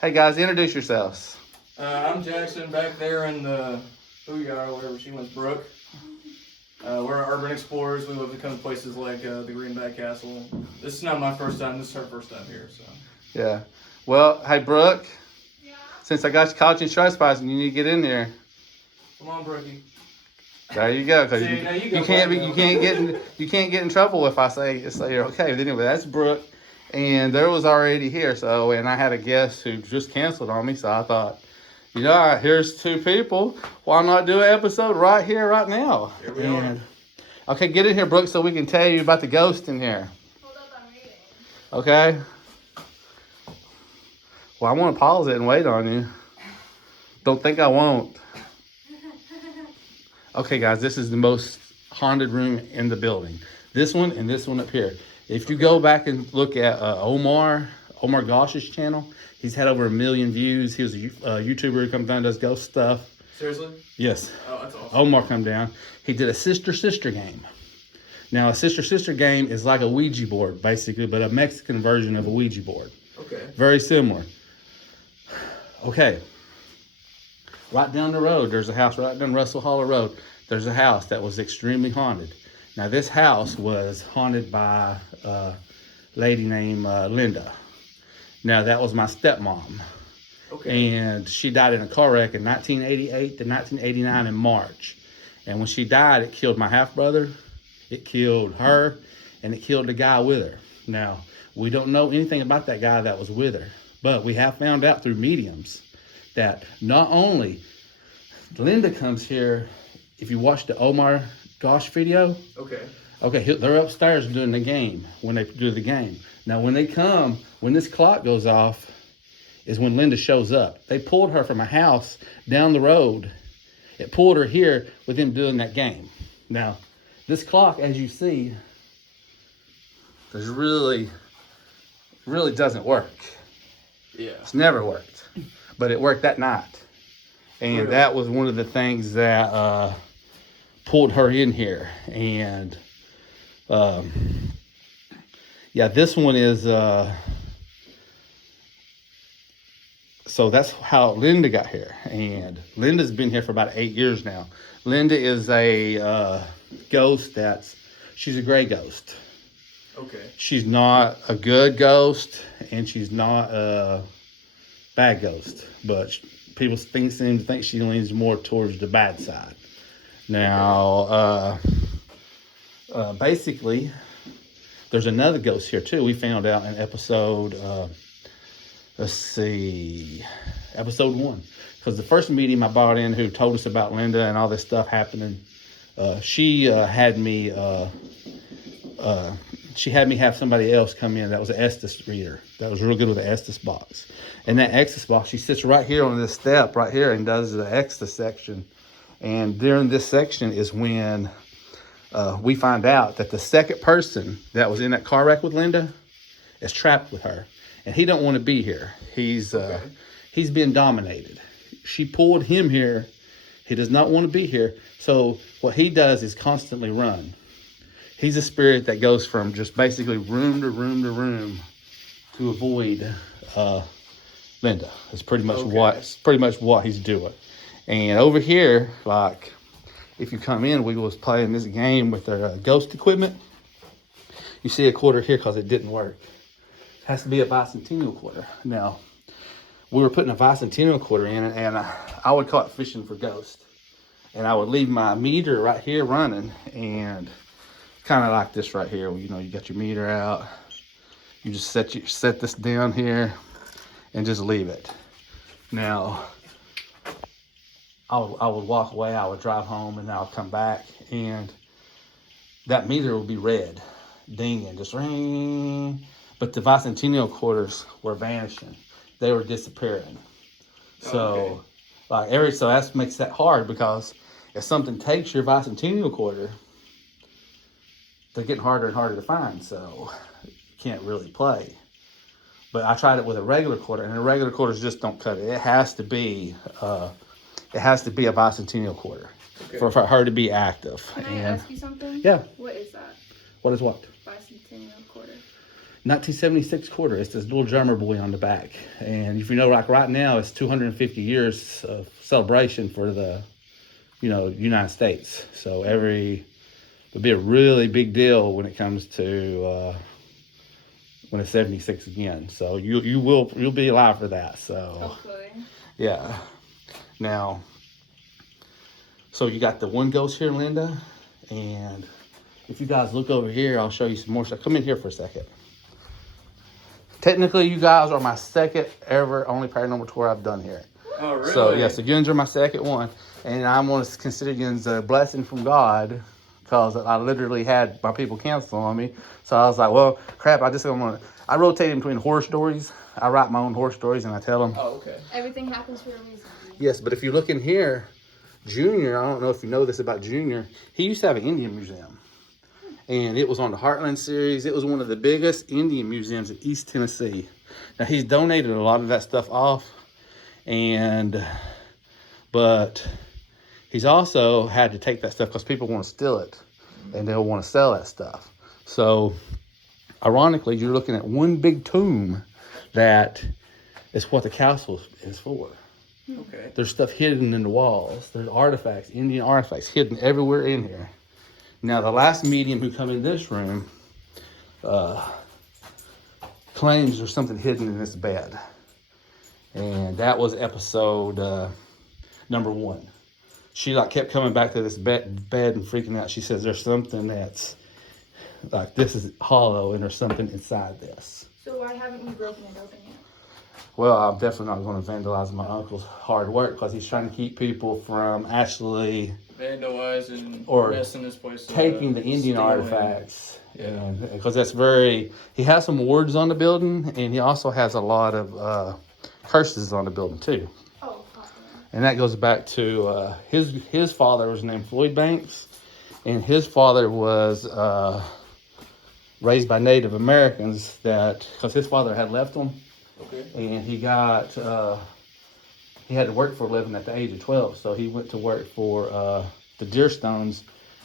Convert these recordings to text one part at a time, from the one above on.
Hey guys, introduce yourselves. I'm Jackson. Back there in the Booyah or whatever she went, Brooke. We're urban explorers. We love to come to places like the Greenback Castle. This is not my first time. This is her first time here. So. Yeah. Well, hey Brooke. Yeah. Since I got you caught you in trespassing, you need to get in there. Come on, Brookie. There you go. Cause you can't get in trouble if I say you're okay. But anyway, that's Brooke, and there was already here. So, and I had a guest who just canceled on me. So I thought, here's two people. Why not do an episode right here, right now? Here we are. Okay, get in here, Brooke, so we can tell you about the ghost in here. Hold up, I'm reading. Okay. Well, I want to pause it and wait on you. Don't think I won't. Okay, guys, this is the most haunted room in the building. This one and this one up here. If you go back and look at Omar Gosh's channel, he's had over 1 million views. He was a YouTuber who comes down and does ghost stuff. Seriously? Yes. Oh, that's awesome. Omar come down. He did a sister game. Now, a sister game is like a Ouija board, basically, but a Mexican version of a Ouija board. Okay. Very similar. Okay. Right down the road, there's a house right down Russell Hollow Road. There's a house that was extremely haunted. Now, this house was haunted by a lady named Linda. Now, that was my stepmom. Okay. And she died in a car wreck in 1988 to 1989 in March. And when she died, it killed my half-brother, it killed her, and it killed the guy with her. Now, we don't know anything about that guy that was with her, but we have found out through mediums that not only Linda comes here, if you watch the Omar Gosh video, okay, they're upstairs doing the game when they do the game. Now, when they come, when this clock goes off, is when Linda shows up. They pulled her from a house down the road. It pulled her here with them doing that game. Now, this clock, as you see, there's really doesn't work. Yeah. It's never worked, but it worked that night. And Really? That was one of the things that pulled her in here. And this one is, so that's how Linda got here. And Linda's been here for about 8 years now. Linda is a ghost she's a gray ghost. Okay. She's not a good ghost, and she's not a bad ghost. But people seem to think she leans more towards the bad side. Now, basically, there's another ghost here too. We found out in episode, episode 1. Because the first medium I brought in who told us about Linda and all this stuff happening, she had me have somebody else come in that was an Estes reader. That was real good with the Estes box. And that Estes box, she sits right here on this step right here and does the Estes section. And during this section is when we find out that the second person that was in that car wreck with Linda is trapped with her. And he don't want to be here. He's been dominated. She pulled him here. He does not want to be here. So what he does is constantly run. He's a spirit that goes from just basically room to room to room to avoid Linda. That's pretty much what he's doing. And over here, like if you come in, we was playing this game with their ghost equipment. You see a quarter here because it didn't work. It has to be a bicentennial quarter. Now, we were putting a bicentennial quarter in, and I would call it fishing for ghosts. And I would leave my meter right here running, and kind of like this right here. You got your meter out. You just set this down here, and just leave it. Now, I would walk away. I would drive home, and I would come back, and that meter would be red, dinging, just ring. But the bicentennial quarters were vanishing. They were disappearing. So, so that makes that hard, because if something takes your bicentennial quarter, they're getting harder and harder to find. So you can't really play. But I tried it with a regular quarter, and the regular quarters just don't cut it. It has to be a bicentennial quarter for her to be active. Can I ask you something? Yeah. What is that? What is what? Bicentennial quarter. 1976 quarter. It's this little drummer boy on the back. And if you know, like right now, it's 250 years of celebration for the, United States. So it'll be a really big deal when it comes to when it's 76 again. So you'll be alive for that. So Hopefully. yeah. Now, so you got the one ghost here, Linda, and if you guys look over here, I'll show you some more stuff. Come in here for a second. Technically, you guys are my second ever only paranormal tour I've done here. Oh, really? So yes, the Guns are my second one, and I'm going to consider Guns a blessing from God because I literally had my people cancel on me. So I was like, well, crap, I rotate in between horror stories. I write my own horror stories and I tell them. Oh, okay. Everything happens for a reason. Yes, but if you look in here, Junior, I don't know if you know this about Junior, he used to have an Indian museum. And it was on the Heartland series. It was one of the biggest Indian museums in East Tennessee. Now, he's donated a lot of that stuff off. But he's also had to take that stuff because people want to steal it. And they'll want to sell that stuff. So, ironically, you're looking at one big tomb that is what the castle is for. Okay. There's stuff hidden in the walls. There's artifacts, Indian artifacts hidden everywhere in here. Now, the last medium who come in this room claims there's something hidden in this bed. And that was episode number 1. She kept coming back to this bed and freaking out. She says there's something that's like, this is hollow and there's something inside this. So why haven't you broken it open yet? Well, I'm definitely not going to vandalize my uncle's hard work because he's trying to keep people from actually vandalizing or messing this place up, taking the Indian stealing. artifacts. Yeah, because he has some wards on the building, and he also has a lot of curses on the building too. Oh, awesome. And that goes back to his father was named Floyd Banks, and his father was raised by Native Americans because his father had left them. Okay. And he had to work for a living at the age of 12. So he went to work for the Deerstones.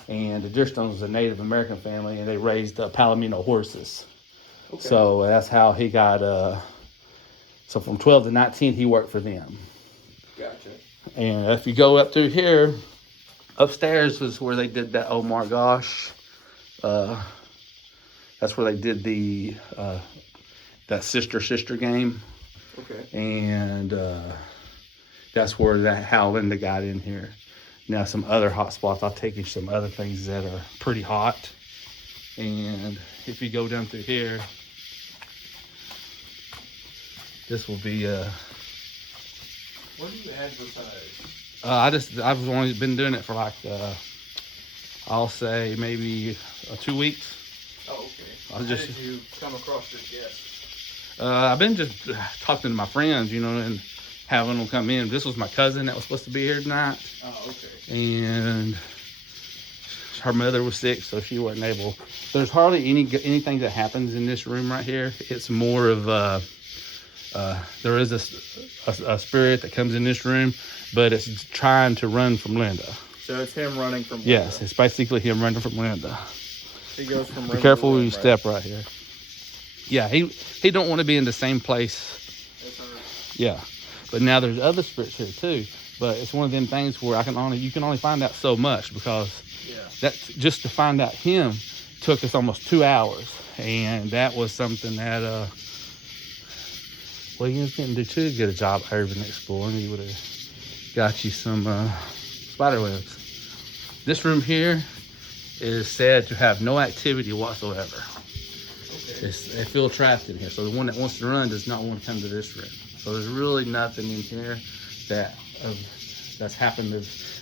And the Deerstones was a Native American family, and they raised Palomino horses. Okay. So that's how he got, so from 12 to 19, he worked for them. Gotcha. And if you go up through here, upstairs was where they did that, oh my gosh. That's where they did the... that sister game. Okay. And that's where how Linda got in here. Now some other hot spots. I'll take you some other things that are pretty hot. And if you go down through here, this will be What do you advertise? I've only been doing it for like I'll say maybe 2 weeks. Oh, okay. How did you come across your guests? I've been just talking to my friends, and having them come in. This was my cousin that was supposed to be here tonight. Oh, okay. And her mother was sick, so she wasn't able. There's hardly anything that happens in this room right here. It's more of there is a spirit that comes in this room, but it's trying to run from Linda. So it's him running from Linda. Yes, it's basically him running from Linda. He goes from Be careful where you step right here. Yeah, he don't want to be in the same place. Yeah, but now there's other spirits here too. But it's one of them things where you can only find out so much because that's just to find out him took us almost 2 hours, and that was something that well, you didn't do too good a job urban exploring. You would have got you some spider webs. This room here is said to have no activity whatsoever. They feel trapped in here. So the one that wants to run does not want to come to this room. So there's really nothing in here that's happened.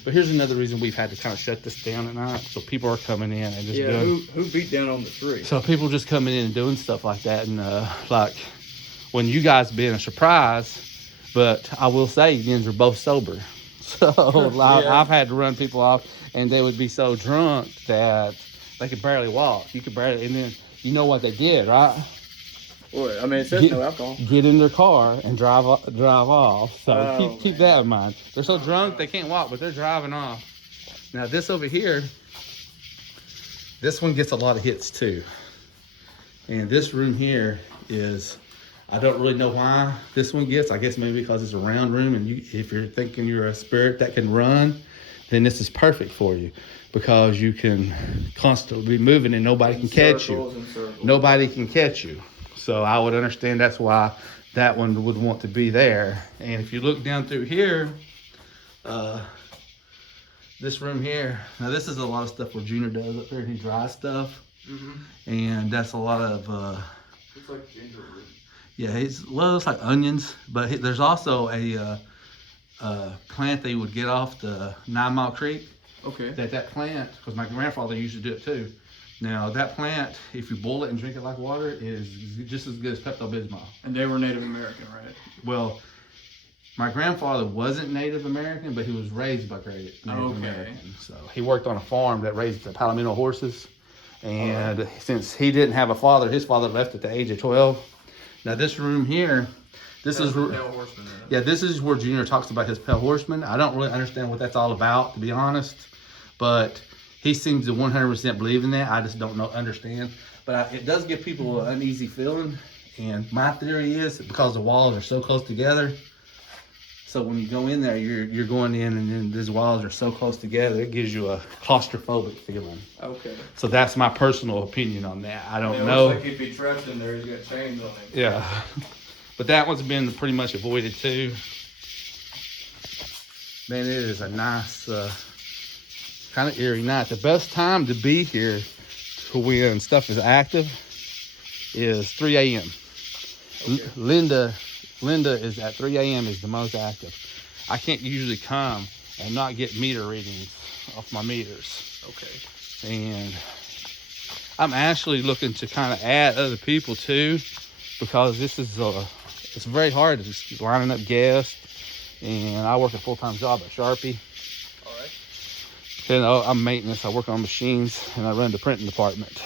But here's another reason we've had to kind of shut this down at night. So people are coming in and just doing. Who beat down on the tree? So people just coming in and doing stuff like that. And like when you guys being a surprise, but I will say you guys are both sober. So I've had to run people off, and they would be so drunk that they could barely walk. You could barely, and then you know what they did, right? Well, I mean, it says no alcohol. Get in their car and drive off. So keep that in mind. They're so drunk they can't walk, but they're driving off. Now this over here, this one gets a lot of hits too. And this room here is, I don't really know why this one gets. I guess maybe because it's a round room, and if you're thinking you're a spirit that can run, then this is perfect for you, because you can constantly be moving and nobody can catch you. Nobody can catch you. So I would understand that's why that one would want to be there. And if you look down through here, this room here, now this is a lot of stuff where Junior does up there. He dries stuff. And that's a lot of It's like ginger root. yeah, it's like onions, but there's also a plant they would get off the 9 Mile Creek. Okay. That plant, because my grandfather used to do it too. Now that plant, if you boil it and drink it like water, is just as good as Pepto-Bismol. And they were Native American, right? Well, my grandfather wasn't Native American, but he was raised by Native American. So he worked on a farm that raised the Palomino horses. And since he didn't have a father, his father left at the age of 12. Now this room here, this is where Junior talks about his pale horseman. I don't really understand what that's all about, to be honest, but he seems to 100% believe in that. I just don't understand. But it does give people an uneasy feeling. And my theory is because the walls are so close together. So when you go in there, you're going in, and then these walls are so close together, it gives you a claustrophobic feeling. Okay. So that's my personal opinion on that. I don't It know. looks like if he trapped in there, he's got chains on him. Yeah. But that one's been pretty much avoided too. Man, it is a nice, kind of eerie night. The best time to be here to when stuff is active is 3 a.m. Okay. Linda is at 3 a.m. is the most active. I can't usually come and not get meter readings off my meters. Okay. And I'm actually looking to kind of add other people too, because this is it's very hard to just keep lining up guests. And I work a full-time job at Sharpie. All right. And I'm maintenance. I work on machines, and I run the printing department.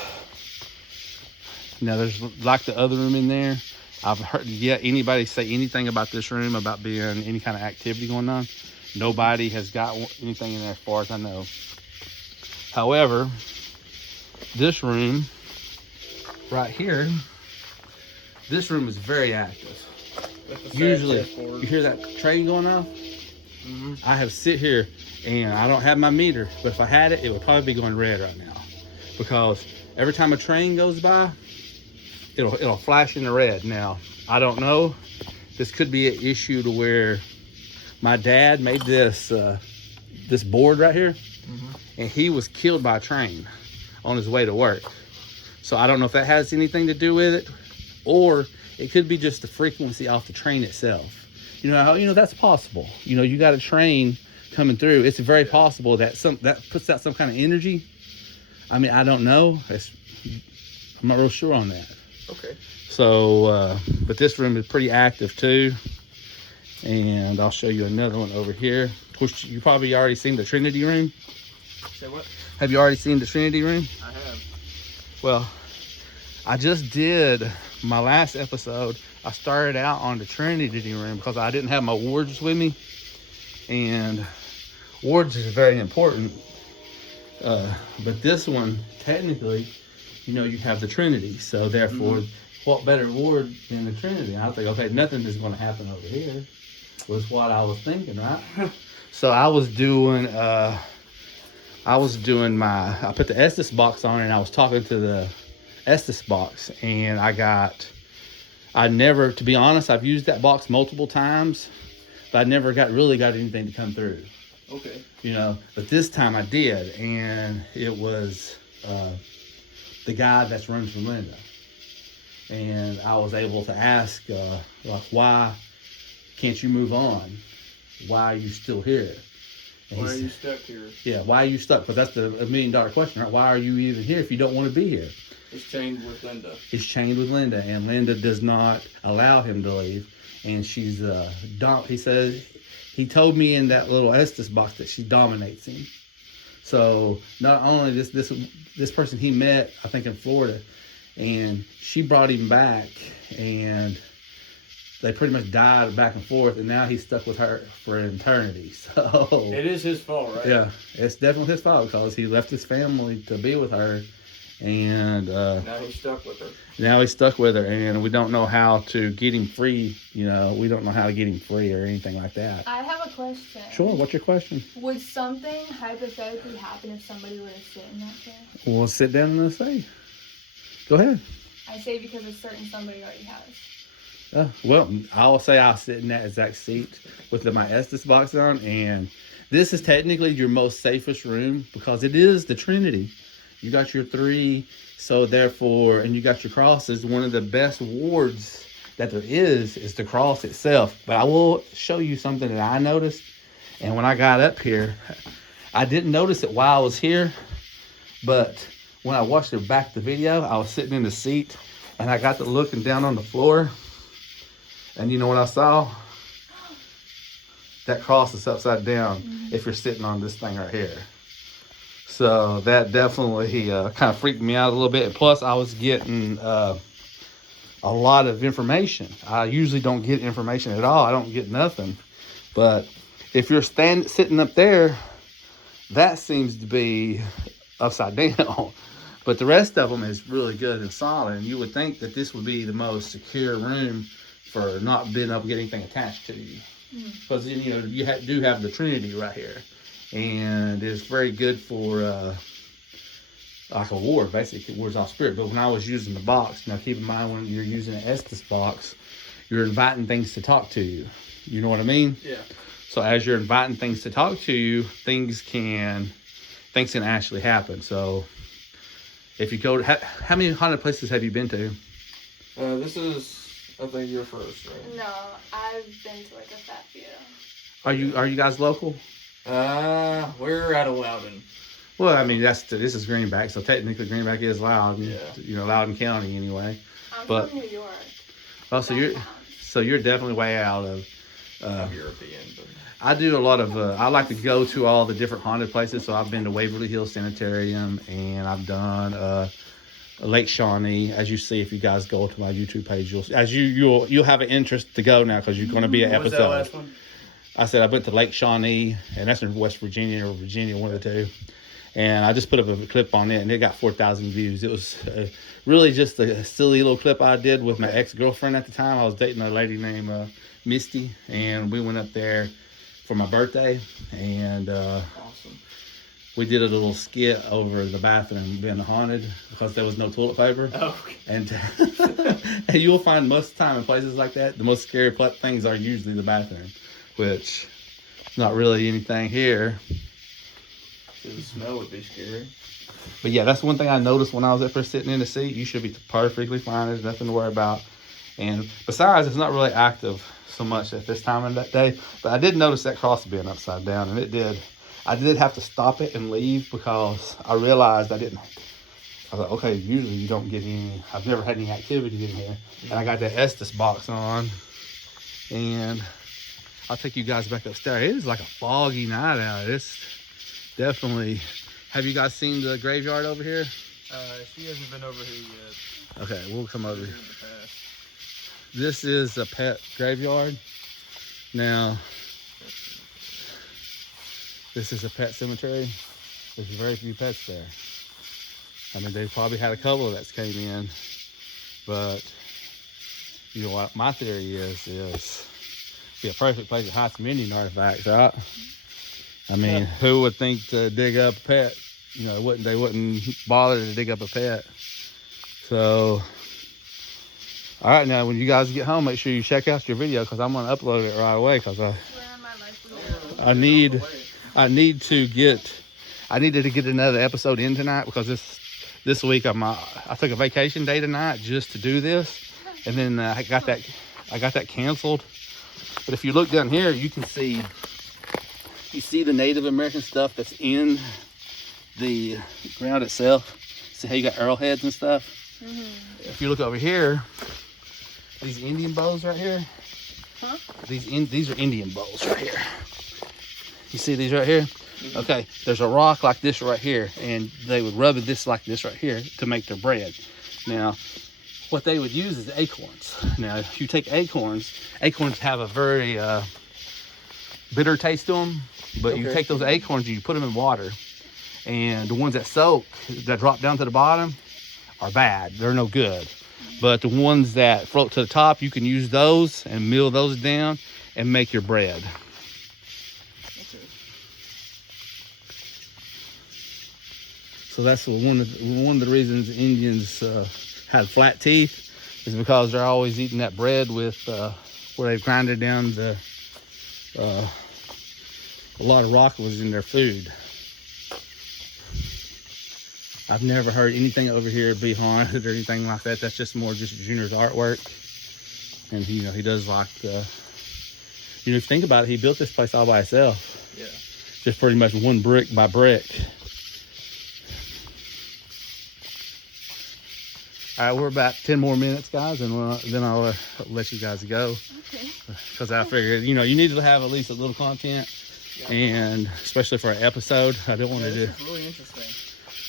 Now there's like the other room in there. I've heard anybody say anything about this room, about being any kind of activity going on. Nobody has got anything in there as far as I know. However, this room right here, this room is very active. Usually, you hear that train going off? Mm-hmm. I have sit here, and I don't have my meter, but if I had it, it would probably be going red right now, because every time a train goes by, it'll flash in the red. Now, I don't know. This could be an issue to where my dad made this this board right here, and he was killed by a train on his way to work. So I don't know if that has anything to do with it, or it could be just the frequency off the train itself. You know, that's possible. You know, you got a train coming through. It's very possible that that puts out some kind of energy. I mean, I don't know. I'm not real sure on that. Okay. So, but this room is pretty active too. And I'll show you another one over here. Of course, you probably already seen the Trinity room. Say what? Have you already seen the Trinity room? I have. Well, I just did my last episode. I started out on the Trinity room because I didn't have my wards with me. And wards is very important. But this one, technically, you know, you have the Trinity. So therefore, what better ward than the Trinity? And I think, okay, nothing is going to happen over here, was what I was thinking, right? So I was doing I put the Estes box on, and I was talking to the Estes box, and to be honest, I've used that box multiple times, but I never really got anything to come through. Okay. You know, but this time I did, and it was the guy that's running from Linda. And I was able to ask, like, why can't you move on? Why are you still here? And Why are you stuck here? Yeah, why are you stuck? Because that's the $1 million question, right? Why are you even here if you don't want to be here? He's chained with Linda. He's chained with Linda, and Linda does not allow him to leave. And she's, he says, he told me in that little Estes box that she dominates him. So not only this person he met, I think in Florida, and she brought him back, and they pretty much died back and forth, and now he's stuck with her for eternity. So it is his fault, right? Yeah, it's definitely his fault, because he left his family to be with her, And Now he's stuck with her. now he's stuck with her, and we don't know how to get him free. You know, we don't know how to get him free or anything like that. I have a question. Sure, what's your question? Would something hypothetically happen if somebody were to sit in that chair? We'll sit down and say. Go ahead. I say because a certain somebody already has. Well, I'll say I'll sit in that exact seat with my Estes box on, and this is technically your most safest room because it is the Trinity. You got your 3, so therefore, and you got your crosses. One of the best wards that there is the cross itself. But I will show you something that I noticed, and when I got up here, I didn't notice it while I was here, but when I watched the back of the video, I was sitting in the seat, and I got to looking down on the floor. And you know what I saw? That cross is upside down if you're sitting on this thing right here. So that definitely kind of freaked me out a little bit. And plus, I was getting a lot of information. I usually don't get information at all. I don't get nothing. But if you're sitting up there, that seems to be upside down. But the rest of them is really good and solid. And you would think that this would be the most secure room for not being able to get anything attached to you, because you know you do have the Trinity right here, and it's very good for like a ward, basically it wards off spirit. But when I was using the box, now keep in mind when you're using an Estes box, you're inviting things to talk to you. You know what I mean? Yeah. So as you're inviting things to talk to you, things can actually happen. So if you go, how many haunted places have you been to? This is, I think you're first, right? No, I've been to like a fat few. Are you guys local? We're out of Loudon. Well, I mean this is Greenback, so technically Greenback is Loudon. Yeah. You know, Loudon County anyway. I'm from New York. Oh, so you're definitely way out of. I'm European, but I do a lot of. I like to go to all the different haunted places. So I've been to Waverly Hills Sanitarium, and I've done Lake Shawnee. As you see, if you guys go to my YouTube page, you'll have an interest to go now because you're going to be an what was episode. that last one? I said I went to Lake Shawnee, and that's in West Virginia or Virginia, one of the two. And I just put up a clip on it, and it got 4,000 views. It was really just a silly little clip I did with my ex-girlfriend at the time. I was dating a lady named Misty, and we went up there for my birthday, and Awesome. we did a little skit over the bathroom being haunted because there was no toilet paper. Oh, okay. And, and you'll find most of the time in places like that, the most scary things are usually the bathroom, which is not really anything here. The smell would be scary. But yeah, that's one thing I noticed when I was up there sitting in the seat. You should be perfectly fine. There's nothing to worry about. And besides, it's not really active so much at this time of that day. But I did notice that cross being upside down, and it did. I did have to stop it and leave because I realized I was like, okay, usually you don't get any. I've never had any activity in here. And I got that Estes box on. And I'll take you guys back upstairs. It is like a foggy night out. It's definitely. Have you guys seen the graveyard over here? She hasn't been over here yet. Okay, we'll come over In here. the past. This is a pet graveyard. Now, this is a pet cemetery. There's very few pets there. I mean, they probably had a couple that came in, but you know what my theory is be a perfect place to hide some Indian artifacts, right? I mean, who would think to dig up a pet? You know, they wouldn't bother to dig up a pet. So, all right, now when you guys get home, make sure you check out your video because I'm gonna upload it right away because I needed to get another episode in tonight because this week I took a vacation day tonight just to do this, and then I got that canceled. But if you look down here, you can see. You see the Native American stuff that's in the ground itself. See how you got arrowheads and stuff? Mm-hmm. If you look over here, these Indian bows right here. Huh? These are Indian bows right here. You see these right here? Mm-hmm. Okay, there's a rock like this right here, and they would rub this like this right here to make their bread. Now, what they would use is acorns. Now, if you take acorns have a very bitter taste to them. But you take those acorns and you put them in water, and the ones that soak, that drop down to the bottom, are bad. They're no good. But the ones that float to the top, you can use those and mill those down and make your bread. So that's one of the reasons Indians had flat teeth, is because they're always eating that bread with where they've grinded down a lot of rock was in their food. I've never heard anything over here be haunted or anything like that. That's just more just Junior's artwork. And he does like if you think about it, he built this place all by himself. Yeah. Just pretty much one brick by brick. All right, we're about 10 more minutes, guys, and then I'll let you guys go. Okay. Because I figured, you need to have at least a little content, and especially for an episode, I don't want to do. This is really interesting.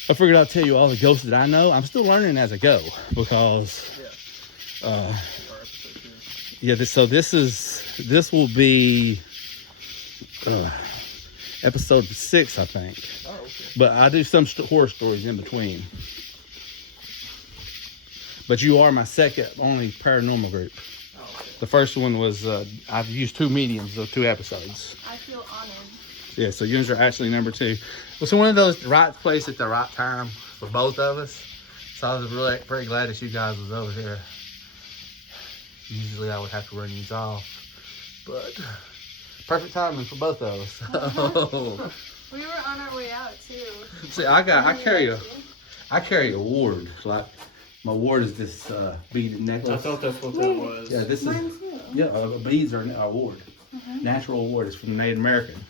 I figured I'd tell you all the ghosts that I know. I'm still learning as I go because, this will be episode 6, I think. Oh, okay. But I do some horror stories in between. But you are my second only paranormal group. Oh, okay. The first one was, I've used 2 mediums, so 2 episodes. I feel honored. Yeah, so yours are actually number 2. Well, so one of those right place at the right time for both of us. So I was really pretty glad that you guys was over here. Usually I would have to run these off, but perfect timing for both of us. So. We were on our way out too. See, I carry a ward. Like my ward is this beaded necklace. I thought that's what that was. Yeah, this is beads are a ward. Natural ward is from Native American,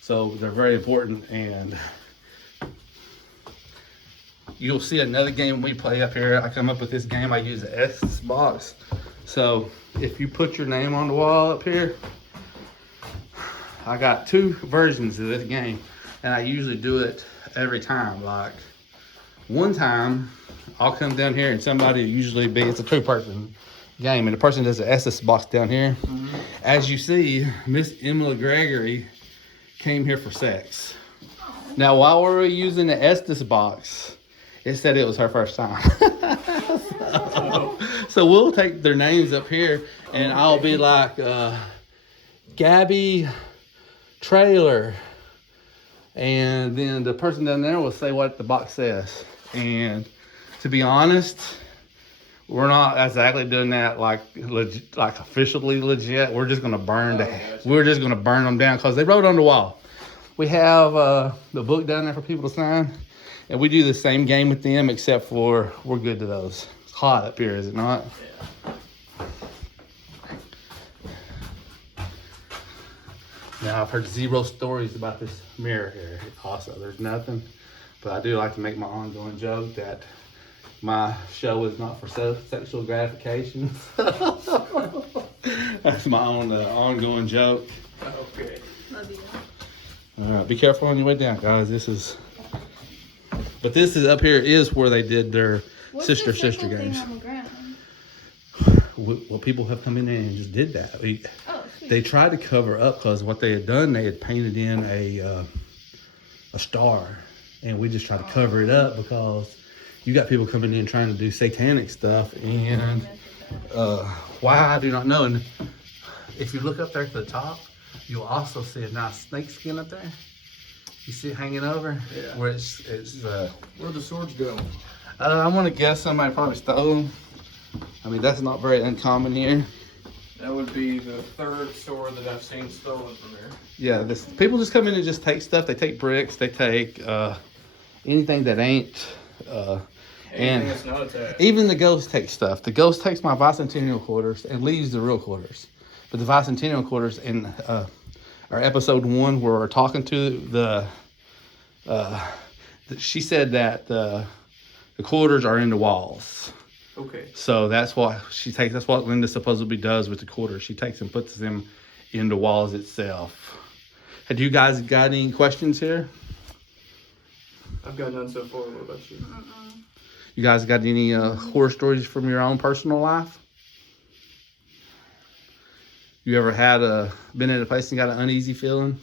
so they're very important. And you'll see another game we play up here. I come up with this game. I use the S box. So if you put your name on the wall up here, I got 2 versions of this game, and I usually do it every time. Like one time, I'll come down here and somebody usually it's a 2-person game, and the person does the SS box down here. As you see, Miss Emily Gregory came here for sex. Now, while we were using the Estes box, it said it was her first time. So we'll take their names up here, and I'll be like, Gabby Trailer. And then the person down there will say what the box says. And to be honest, we're not exactly doing that like officially legit. We're just gonna burn We're just gonna burn them down because they wrote on the wall. We have the book down there for people to sign, and we do the same game with them, except for we're good to those. It's hot up here, is it not? Yeah. Now I've heard 0 stories about this mirror here. Also, there's nothing, but I do like to make my ongoing joke that my show is not for sexual gratification. That's my own ongoing joke. Okay. Love you. All right, be careful on your way down, guys. This is up here is where they did their sister thing games. on the ground? Well, people have come in there and just did that. Oh, sweet. They tried to cover up because what they had done, they had painted in a star, and we just tried to cover it up because you got people coming in trying to do satanic stuff, and why I do not know. And if you look up there to the top, you'll also see a nice snake skin up there. You see it hanging over? Yeah. Where it's Where'd the swords go? I'm gonna guess somebody probably stole them. I mean, that's not very uncommon here. That would be the 3rd sword that I've seen stolen from here. Yeah, people just come in and just take stuff. They take bricks. They take anything that ain't. Anything that's not attached. Even the ghost takes stuff. The ghost takes my bicentennial quarters and leaves the real quarters. But the bicentennial quarters in our episode 1, where we're talking to she said that the quarters are in the walls. Okay. So that's what she takes. That's what Linda supposedly does with the quarters. She takes and puts them in the walls itself. Have you guys got any questions here? I've got none so far. What about you? You guys got any horror stories from your own personal life? You ever been in a place and got an uneasy feeling?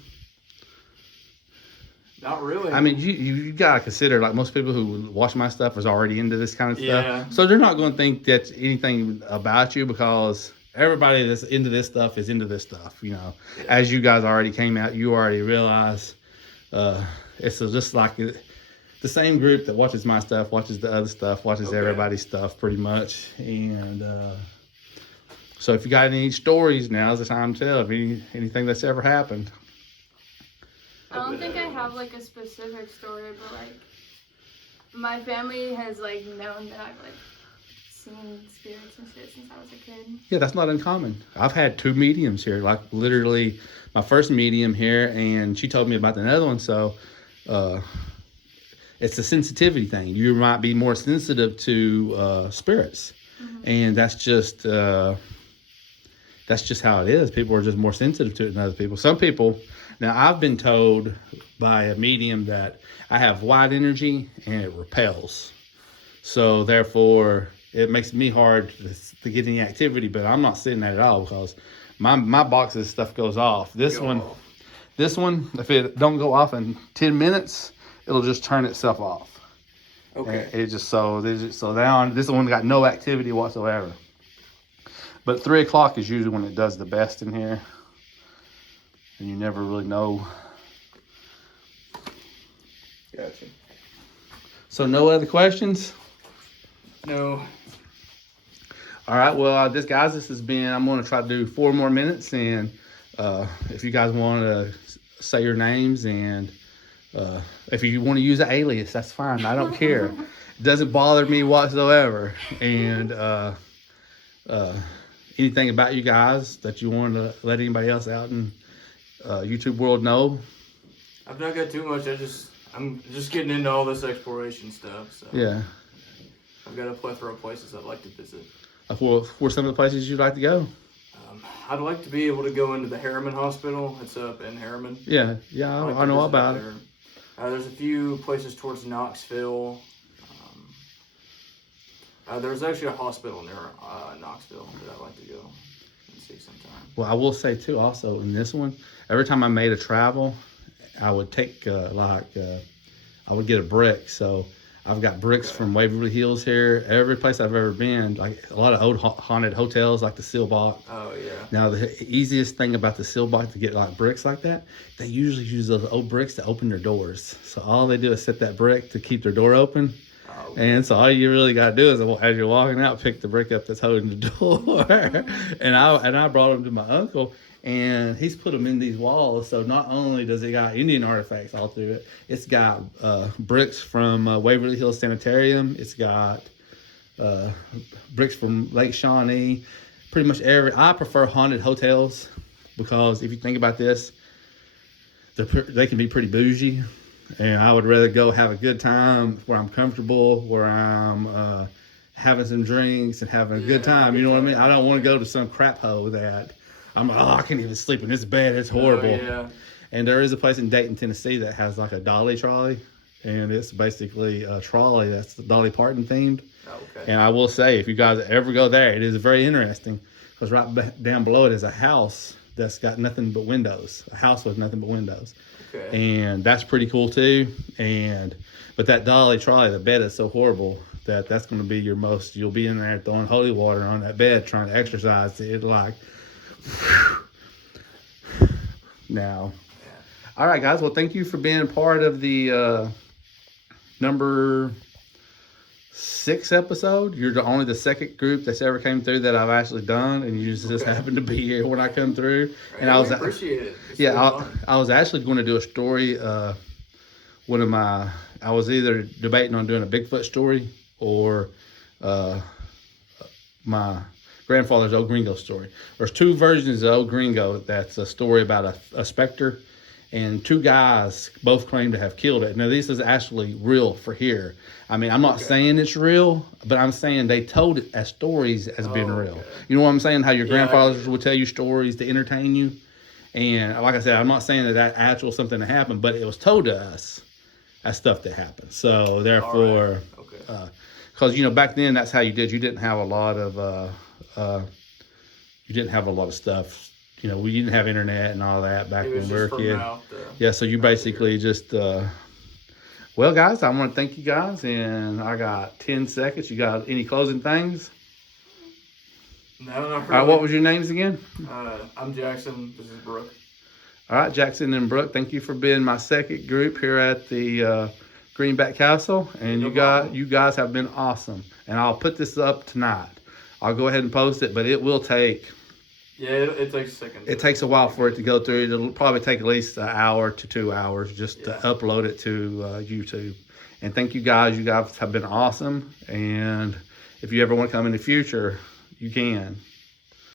Not really. I mean, you gotta consider, like, most people who watch my stuff is already into this kind of stuff. Yeah. So they're not going to think that's anything about you, because everybody that's into this stuff is into this stuff. You know, Yeah. as you guys already came out, you already realize it's just like the same group that watches my stuff, watches the other stuff, watches everybody's stuff pretty much. And so if you got any stories, now's the time to tell. If anything that's ever happened. I don't think I have like a specific story, but like my family has like known that I've like seen spirits and shit since I was a kid. Yeah, that's not uncommon. I've had 2 mediums here, like literally my first medium here, and she told me about another one. So it's a sensitivity thing. You might be more sensitive to spirits, and that's just how it is. People are just more sensitive to it than other people. Some people. Now, I've been told by a medium that I have white energy and it repels. So, therefore, it makes me hard to get any activity, but I'm not sitting at it at all, because my box's stuff goes off. This one, if it don't go off in 10 minutes, it'll just turn itself off. Okay. And so now this one got no activity whatsoever. But 3 o'clock is usually when it does the best in here. And you never really know. Gotcha. So no other questions? No. All right. Well, this has been. I'm going to try to do 4 more minutes, and if you guys want to say your names, and if you want to use an alias, that's fine. I don't care. It doesn't bother me whatsoever. And anything about you guys that you want to let anybody else out in YouTube world know? I've not got too much. I'm just getting into all this exploration stuff. So Yeah. I've got a plethora of places I'd like to visit. For some of the places you'd like to go? I'd like to be able to go into the Harriman Hospital. It's up in Harriman. Yeah. I know all about it. There's a few places towards Knoxville. There's actually a hospital near Knoxville that I'd like to go and see sometime. Well, I will say too, also in this one, every time I made a travel, I would take I would get a brick. So I've got bricks from Waverly Hills here. Every place I've ever been, like a lot of old haunted hotels, like the Sealbach. Oh yeah. Now the easiest thing about the Sealbach to get like bricks like that, they usually use those old bricks to open their doors. So all they do is set that brick to keep their door open. And so all you really got to do is, as you're walking out, pick the brick up that's holding the door. and I brought them to my uncle, and he's put them in these walls. So not only does it got Indian artifacts all through it, it's got bricks from Waverly Hills Sanitarium. It's got bricks from Lake Shawnee. Pretty much I prefer haunted hotels, because if you think about this, they can be pretty bougie. And I would rather go have a good time where I'm comfortable, where I'm having some drinks and having a good time. You know what I mean? I don't want to go to some crap hole that I'm like, I can't even sleep in this bed. It's horrible. Yeah. And there is a place in Dayton, Tennessee that has like a Dolly trolley. And it's basically a trolley that's the Dolly Parton themed. Okay. And I will say, if you guys ever go there, it is very interesting, because right down below it is a house that's got nothing but windows. A house with nothing but windows. Okay. And that's pretty cool too. But that Dolly trolley, the bed is so horrible that's going to be you'll be in there throwing holy water on that bed trying to exercise it, like, now. All right, guys. Well, thank you for being a part of the number 6 episode. You're only the second group that's ever came through that I've actually done, and you just happened to be here when I come through. And I appreciate it. I was actually going to do a story. I was either debating on doing a Bigfoot story or my grandfather's Old Gringo story. There's 2 versions of Old Gringo. That's a story about a specter, and 2 guys both claim to have killed it. Now, this is actually real for here. I mean, I'm not saying it's real, but I'm saying they told it as stories as being real. You know what I'm saying? How your grandfathers would tell you stories to entertain you. And like I said, I'm not saying that actual something that happened, but it was told to us as stuff that happened. So therefore, because back then that's how you did. You didn't have a lot of stuff, you know, we didn't have internet and all that back It when was we were a just from kid. mouth to Yeah, so you basically just, well, guys, I want to thank you guys, and I got 10 seconds. You got any closing things? No, not really. All right, what was your names again? I'm Jackson. This is Brooke. All right, Jackson and Brooke, thank you for being my second group here at the Greenback Castle, and No you guys have been awesome. And I'll put this up tonight. I'll go ahead and post it, but it will take. Yeah, it takes a second. It takes a while for it to go through. It'll probably take at least an hour to 2 hours just to upload it to YouTube. And thank you guys. You guys have been awesome. And if you ever want to come in the future, you can.